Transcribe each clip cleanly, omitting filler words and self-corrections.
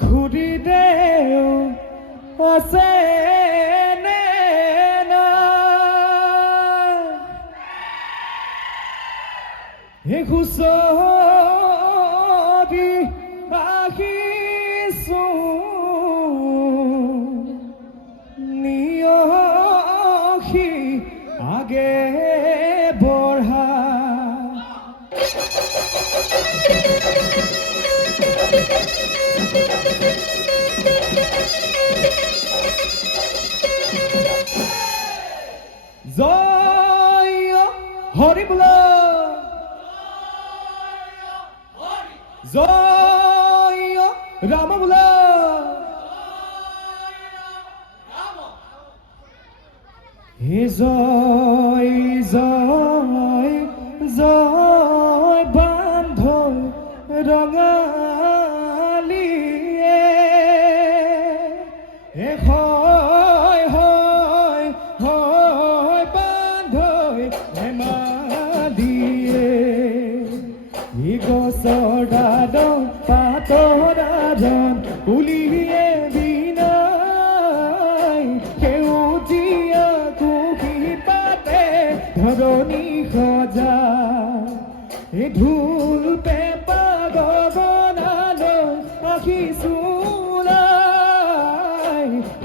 ঘূৰি দেও আছে নে নাই হুঁচৰি আহিছোঁ নিয়সি আগে বঢ়া জয় হৰি বোল জয় ৰাম বোল হে জয় জয় জয় বান্ধ ৰঙালীয়ে হে হয় হয় হয় বান্ধ হেমালিয়ে ই গছৰ ডাল পাতৰ আজন উলিয়ে বিনাই সেউজীয়া কুকি পাতে ধৰণী সজা এই ঢোল পেঁপা গগনালৈ আহিছোলাই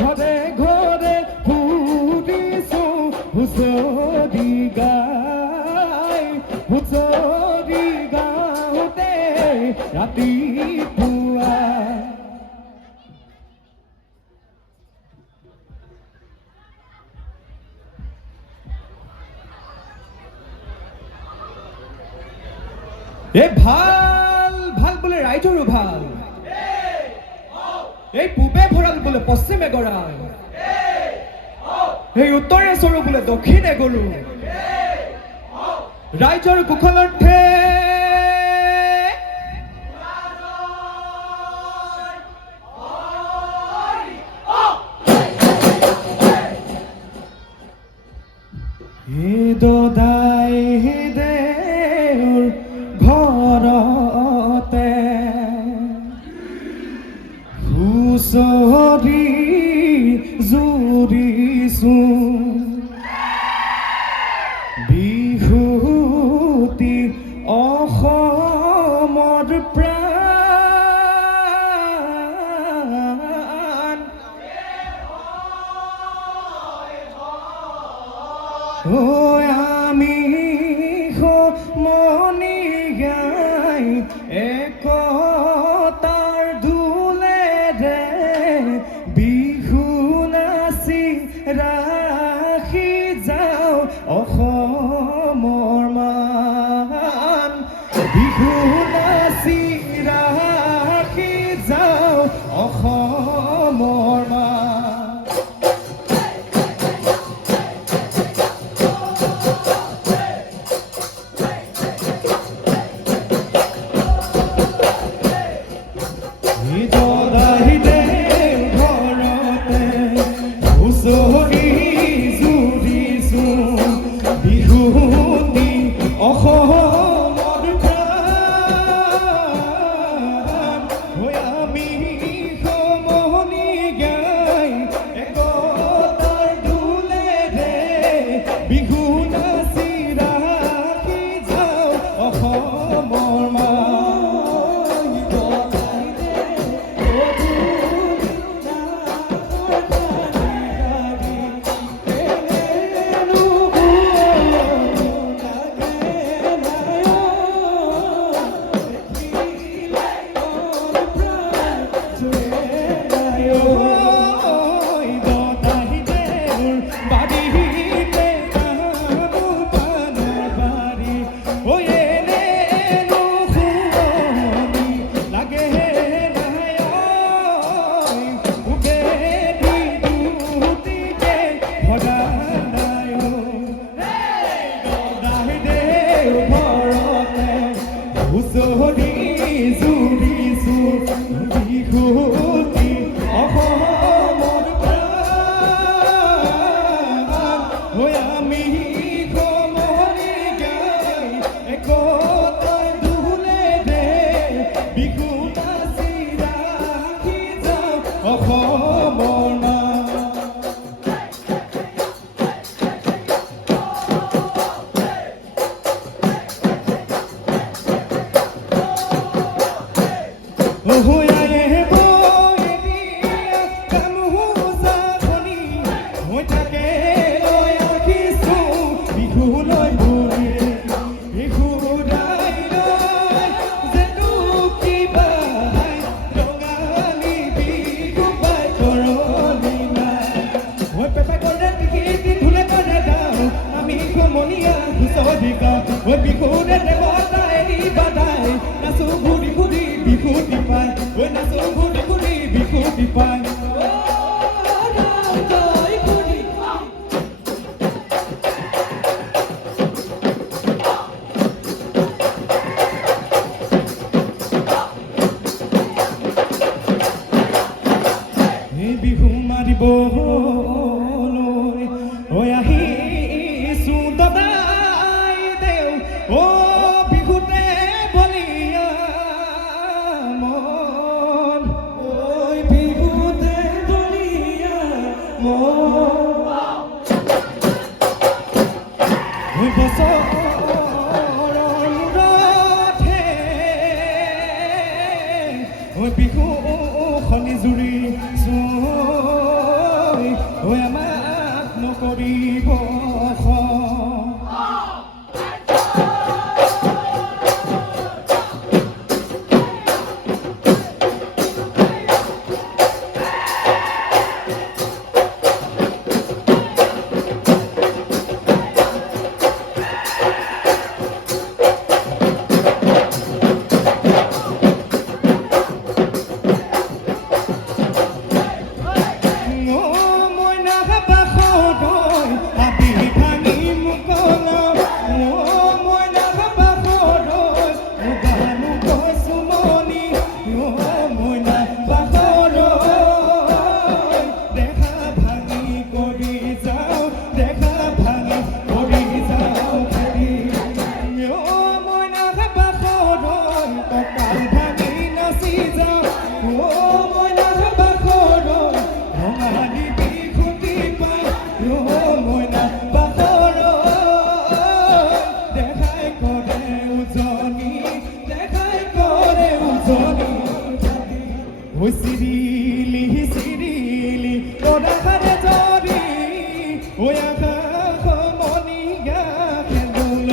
ঘৰে ঘৰে ফুৰিছো হুঁচৰি গাওঁতে ৰাতিপুৱা এই ভাল ভাল বোলে ৰাইজৰো ভাল এই পূবে ভঁৰাল বোলে পশ্চিমে গৰাল এই উত্তৰে চৰু বোলে দক্ষিণে গৰু ৰাইজৰ কুশলাৰ্থে দদাই দেউৰ ঘৰতে হুঁচৰি জুৰিছো বিহুতি অসমৰ প্ৰাণ আমি মনি গাই একতাৰ ধুলেৰে বিহু নাচি ৰাখি যাওঁ অসমৰ মান বিহু নাচি ৰাখি যাওঁ অসমৰ মান হুঁচৰি জুৰিছো বিহুতি অসমৰ প্ৰাণ আমি সমনি গাই একতাৰ ধুলেৰে বিহু নাচি ৰাখি যাওঁ অসমৰ মান হুঁচৰি জুৰিছো বিহুতি অসমৰ প্ৰাণ ঐ তাকে লৈ ৰাখিছোঁ বিহুলৈ ঘূৰি বিহুৰাই লৈ যেনো কিবাই ৰঙালী বিহু পাই কৰলি নাই ঐ পেপাই কৰে টিকি ধুলে কৰে গাওঁ আমি সমনীয়া হুঁচৰি গাওঁ ঐ বিহুৰে দেৱতা এৰি বাদাই নাচো ঘূৰি ঘূৰি বিহু টিপাই ঐ নাচো ঘূৰি ঘূৰি বিহু টিপাই বিহু মাৰিবলৈ ঐ আহিছোঁ দদাই দেও ও বিহুতে বলিয়া মন ঐ বিহুতে বলিয়া মন বছৰৰ মূৰতহে বিহু খনি জুৰি ঐ আমাক নকৰিব চিৰিলি চিৰিলি পদাখাৰে জৰি ঐ আকাশ মণিয়া খেন্দুল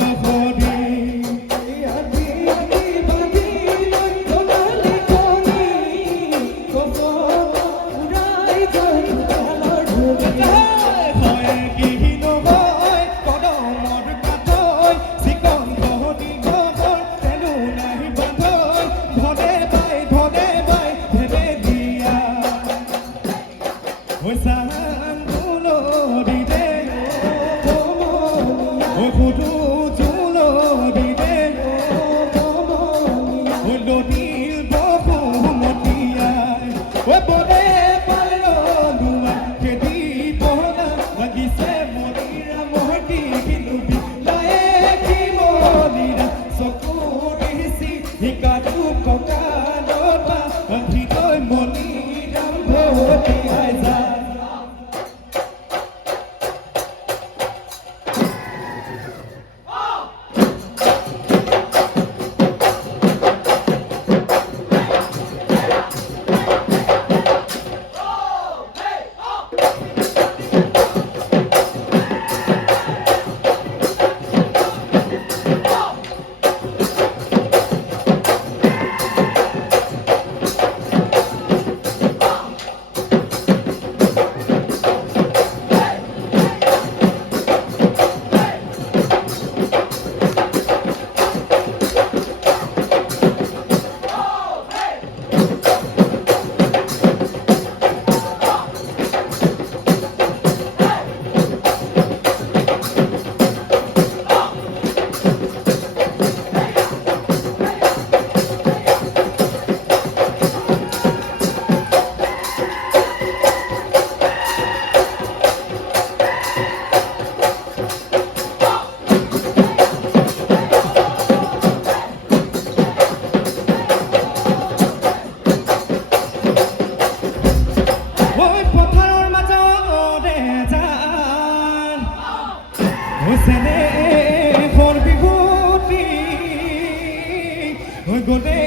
ভৰি গলে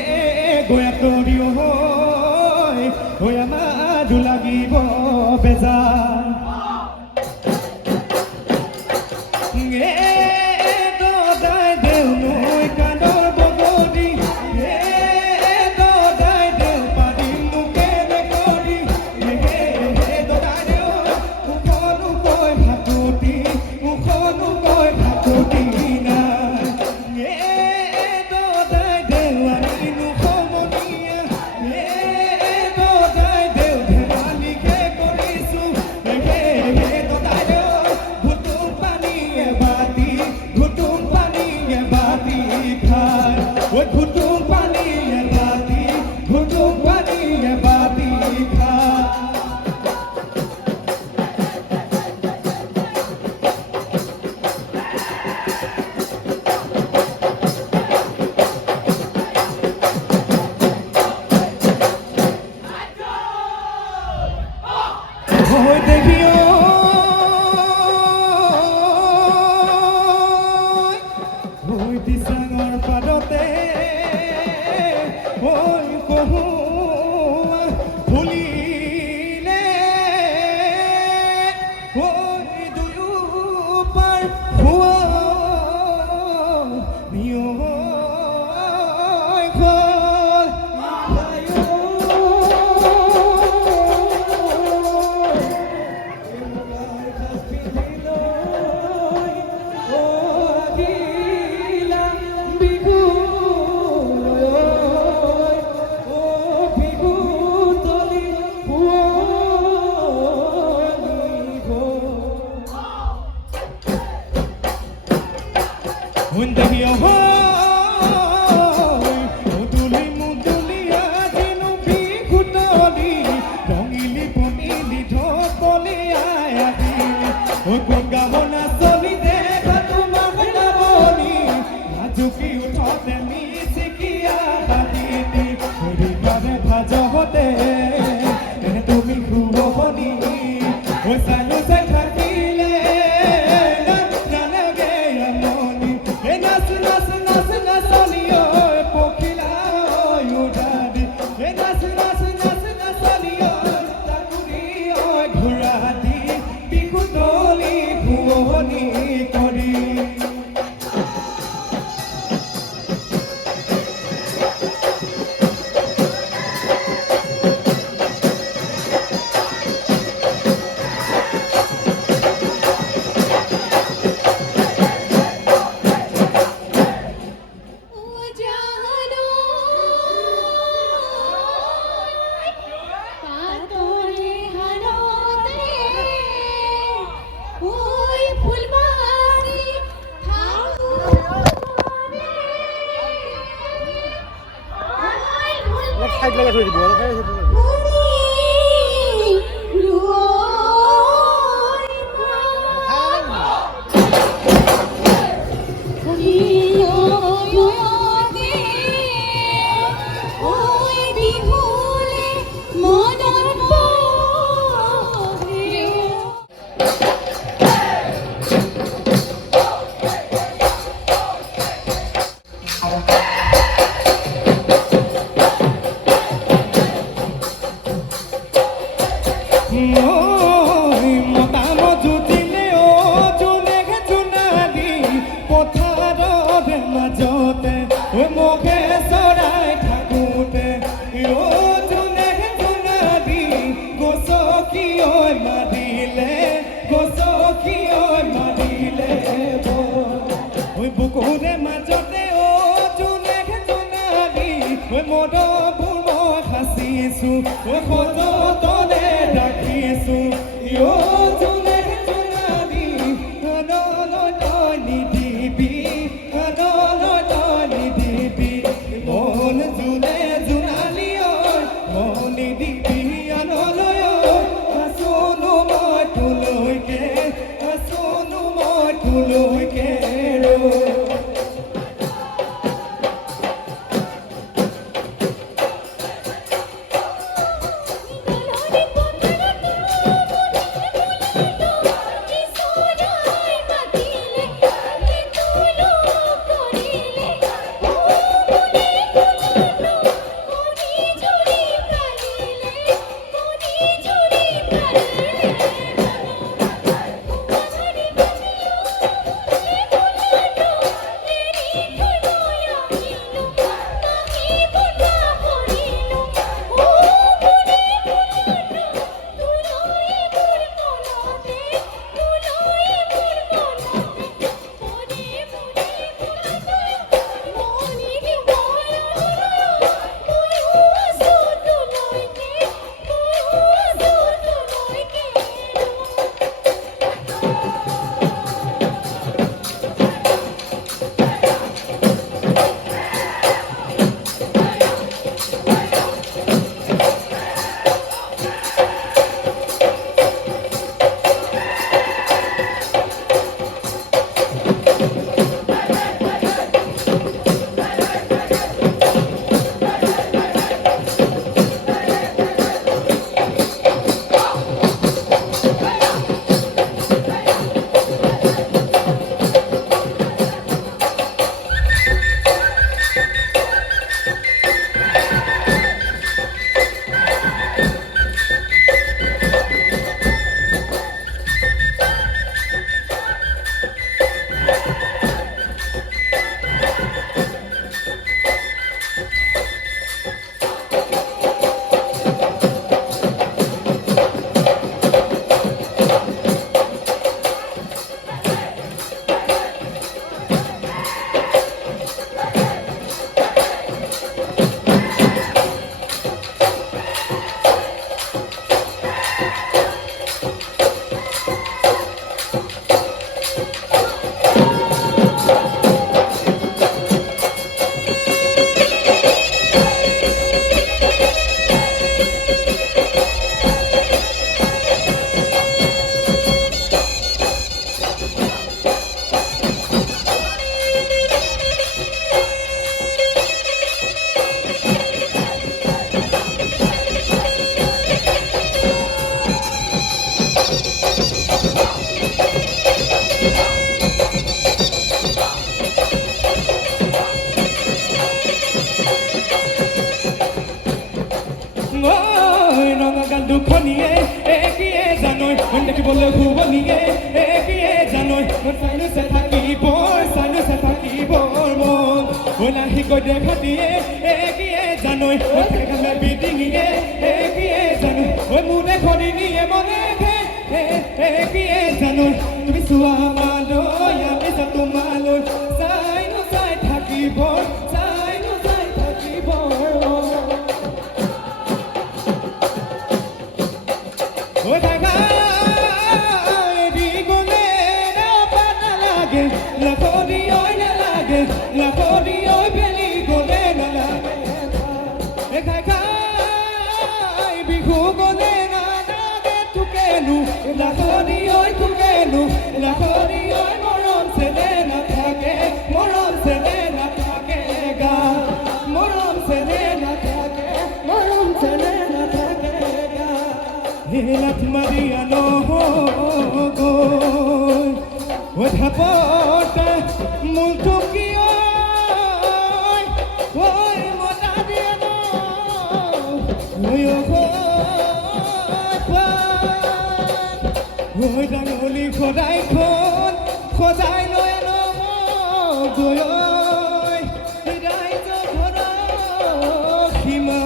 গয়াতৰিও হৈ আমাৰ লাগিব বেজাৰ Undahia hoy, muduli mudulia jinu bihutoli, rongili punili dhokoli ayadi. Gonga hona soli dekha tumara boni, najuki uthate misikiya hadidi. Hori kare bhaja hote, tumi khubo boni, o salo sai thakile. Side লাগা থৈ দিব চাইনুছে থাকিবৰ মন ওলাহি গৈ দেখা দিয়ে একিয়ে জানৈ কামে বিডিঙিয়ে একিয়ে জানো ঐ মোৰে ঘৰি নিয়ে মনে একিয়ে জানৈ তুমি চোৱা মালৈ আমি চা তোমালৈ চাই থাকিব ঐ থাকা এৰি গ'লে নালাগে লাখনি ঐ নালাগে লাখনি ঐ বেলি গ'লে নালাগে খাই বিহু গ'লে নালাগে তোকেনো লাখনি ঐ তোকেনো লাখনি ঐ মৰম চেনে নাথাকে গা মৰম চেনে নাথাকে গা লাখ মাৰিয়া নহগৈ ধাপতে মূলটো কিয় ঐ মতা দিয়ে ডাঙলি সদায় লৈ গৈ ৰাইজ ঘৰ সীমা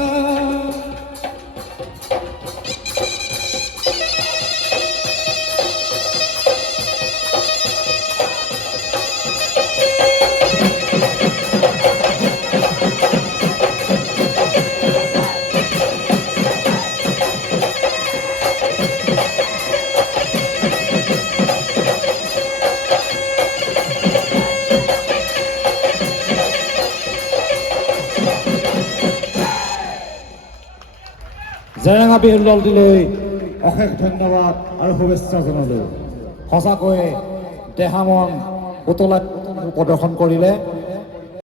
জেৰেঙা বিহুৰ দলটিলৈ অশেষ ধন্যবাদ আৰু শুভেচ্ছা জনালোঁ। সঁচাকৈয়ে দেহা মন উতলাই প্ৰদৰ্শন কৰিলে।